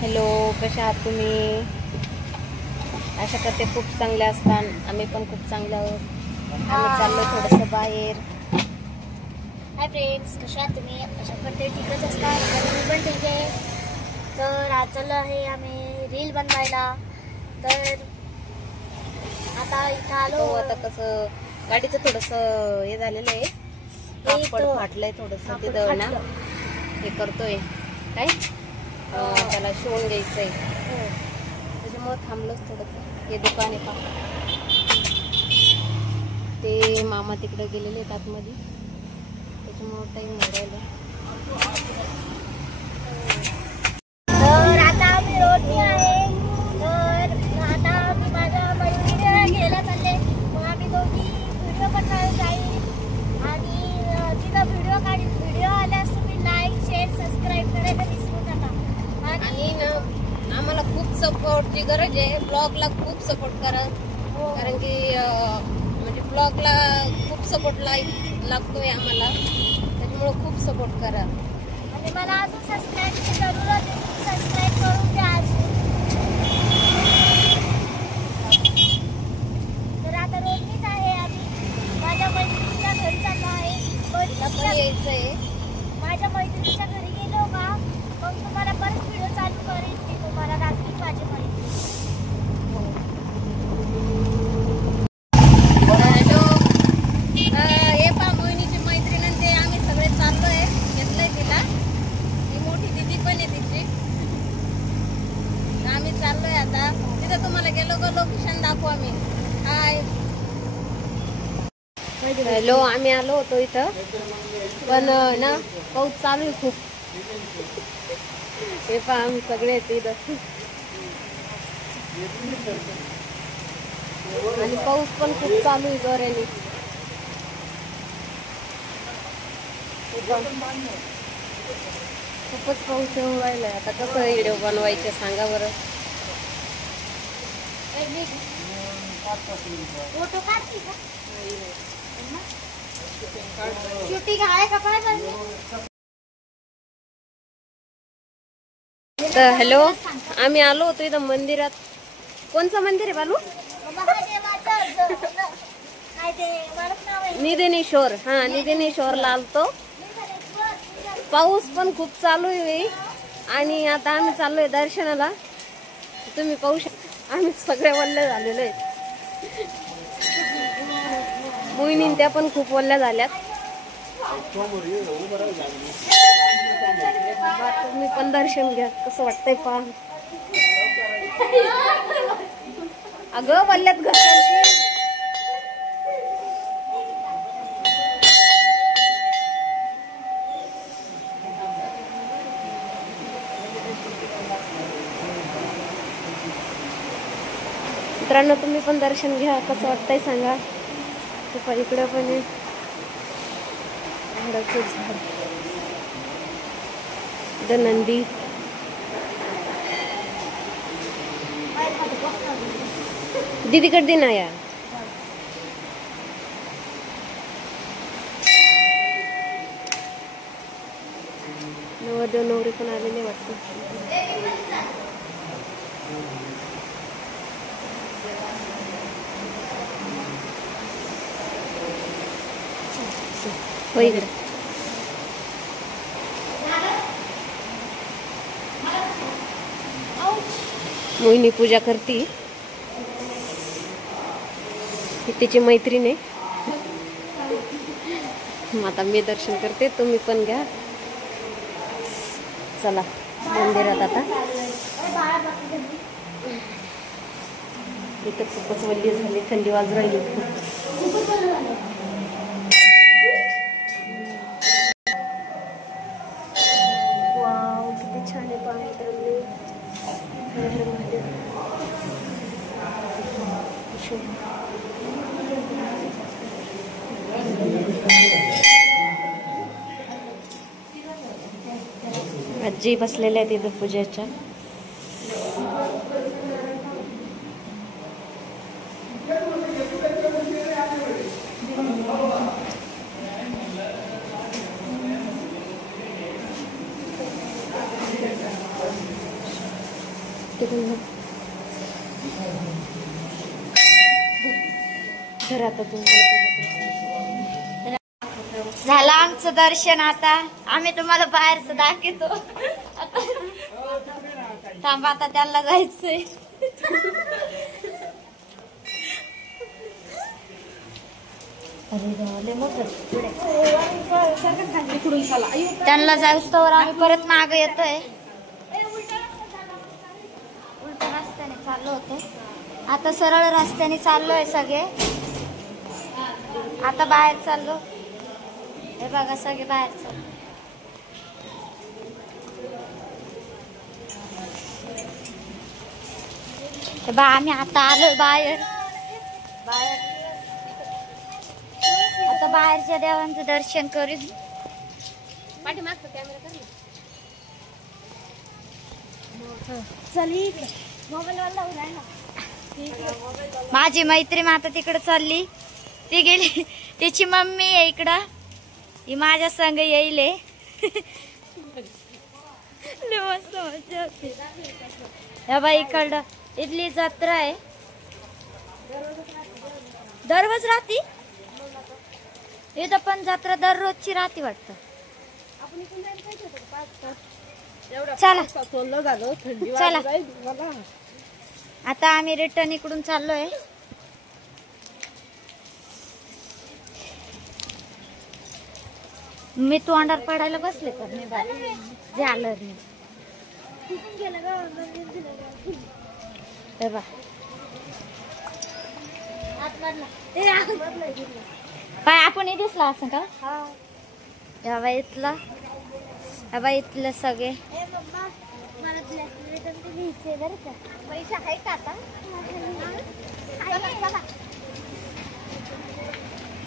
Hello, कशा आहात तुम्ही? आशा करते खूप चांगले असतात. आम्ही पण खूप चांगले आहोत. आम्ही चाललो थोडंसं बाहेर. हाय फ्रेंड्स, कशा आहात तुम्ही? आशा करते ठीकच असतात. मी पण ठीक आहे. तर आज चाललो आहे आम्ही रील बनवायला. तर आता इथं आलो. आता कसं गाडीचं थोडंसं हे झालेलं आहे, कापड फाटलंय थोडंसं. तिथं ना हे करतोय काय त्याला शिवून घ्यायचंय, त्याच्यामुळं थांबलोच थोडंसं. हे दुकान आहे पहा, ते मामा तिकडे गेलेले आहेत आतमध्ये, त्याच्यामुळं टाईम मिळायला. तर आता आम्ही रोडनी आहे. तर आता मी माझ्या मैत्रिणीला घ्यायला चालले. मग आम्ही दोघी व्हिडिओ बनवायला जाईल आणि तिथं व्हिडिओ आल्यास तुम्ही लाईक, शेअर, सबस्क्राईब करायला विसरू नका. आणि ना आम्हाला खूप सपोर्टची गरज आहे. ब्लॉगला खूप सपोर्ट करा, कारण की म्हणजे ब्लॉगला खूप सपोर्ट लागतोय आम्हाला, त्याच्यामुळं खूप सपोर्ट करा. आणि मला अजून सबस्क्राईबची जरूरत आहे. सबस्क्राईब करून द्या अजून. तर आता रोडनीच आहे आम्ही. माझ्या मैत्रिणीच्या घरी चाललो आहे. यायचंय. माझ्या मैत्रिणीच्या घरी गेलो का मग तुम्हाला परत व्हिडिओ चालू करेन मी तुम्हाला रात्री माझी मैत्रिणी. हॅलो, हे पहा मोहिनीची मैत्रीण ते आम्ही सगळे चाललोय. घेतलंय तिला, ती मोठी दिदी पण आहे तिची. आम्ही चाललोय आता तिथं. तुम्हाला गेलो का लोकेशन दाखवू आम्ही. हाय, हॅलो. आम्ही आलो होतो इथं, पण ना पाऊस चालू आहे खूप. हे पहा आम्ही सगळे आहेत इथं, आणि पाऊस पण खूप चालू आहे जोराने. खूपच पाऊस येऊन राहिलाय. आता कसं व्हिडिओ बनवायचे सांगा बरं. फोटो काढती का? शूटिंग आहे का पाहिजे? तर हॅलो, आम्ही आलो होतो इथं मंदिरात. कोणचं मंदिर आहे बालू? निधनेश्वर. हा, निधनेश्वरला आलतो. पाऊस पण खूप चालू आहे आणि आता आम्ही चाललोय दर्शनाला. तुम्ही पाहू शकता आम्ही सगळे वल्ले झालेले आहेत. मोहिनी त्या पण खूप वल्ल्या झाल्यात. तुम्ही पण दर्शन घ्या, कसं वाटतंय पहा. अगं वल्ल्यात घसरशी. मित्रांनो, तुम्ही पण दर्शन घ्या, कसं वाटतंय सांगा. इकडे पण आहे झाडाचं झाड, इथं नंदी. दीदीकडे दे ना या. नवरदेव नवरी पण आलेले वाटतं. हो इकडे. मोहिनी पूजा करती. तिची मैत्रीण आहे. आता मी दर्शन करते, तुम्ही पण घ्या. चला मंदिरात आता. इथं खूपच वल्ली झाली, थंडी वाजू राहिली. वाव, किती छान आहे पहा मित्रांनो. आजी बसलेल्या आहेत इथं पूजेच्या. झालं आमचं दर्शन. आता आम्ही तुम्हाला बाहेरचं दाखवतो. थांबा आता त्याला जायचंय. त्यांना जाऊस्तोवर आम्ही परत माग येतोय. उलट्या रस्त्याने चाललो होतो, आता सरळ रस्त्याने चाललोय सगळे. आता बाहेर चाललो. हे बघा सगळे बाहेर चाललो. बा आम्ही आता आलोय बाहेर. आता बाहेरच्या देवांचं दर्शन करू. पाठीमागचा कॅमेरा कर ना. चल इकडे मोबाईल वाला. माझी मैत्रीण आता तिकडे चालली. ती गेली, तिची मम्मी आहे इकडं. ही माझ्या संग येईल. मस्त मजा होती. या बाई इकडं इथली जत्रा आहे. दररोज राहती इथं, पण जत्रा दररोजची राहती वाटतं. चला चला आता आम्ही रिटर्न इकडून चाललोय. मी तोंडावर पडायला बसले तर मी झालं नाही. पाय आपण दिसला असं का? या बाई इथला, या बाई इथलं सगळे. पैसा आहे का आता?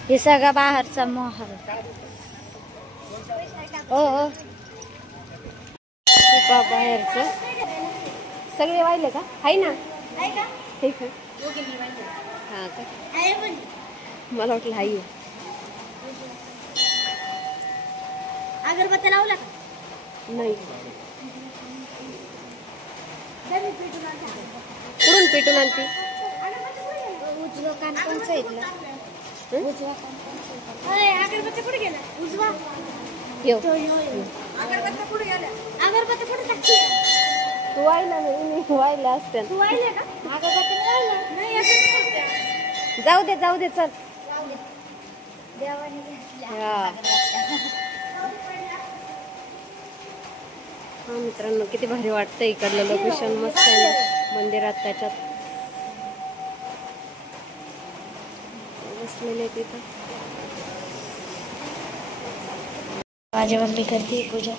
हे सगळं बाहेरचा मोहल. हो बाहेरच सगळे वाहिले का? आहे ना. ठीक आहे. हा का? मला वाटलं हाई. अगरबत्ती लावला का? नाही. कुठून पेटून आणते? उजवा कान कोणचा इथला? अगरबत्ती कुठे गेला? उजवा. अगरबत्ती कुठे गेला? अगरबत्ती कुठे टाकली? तू वाहिला नाही, वाहिला असते. तू वाहिले का? अगरबत्ती नाही. जाऊ दे जाऊ दे, चल. देवाने हा मित्रांनो, किती भारी वाटतं इकडलं लोकेशन. मस्त आहे ना मंदिरात. त्याच्यात बसलेले तिथं. माझी मम्मी करते पूजा.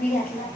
मी घातला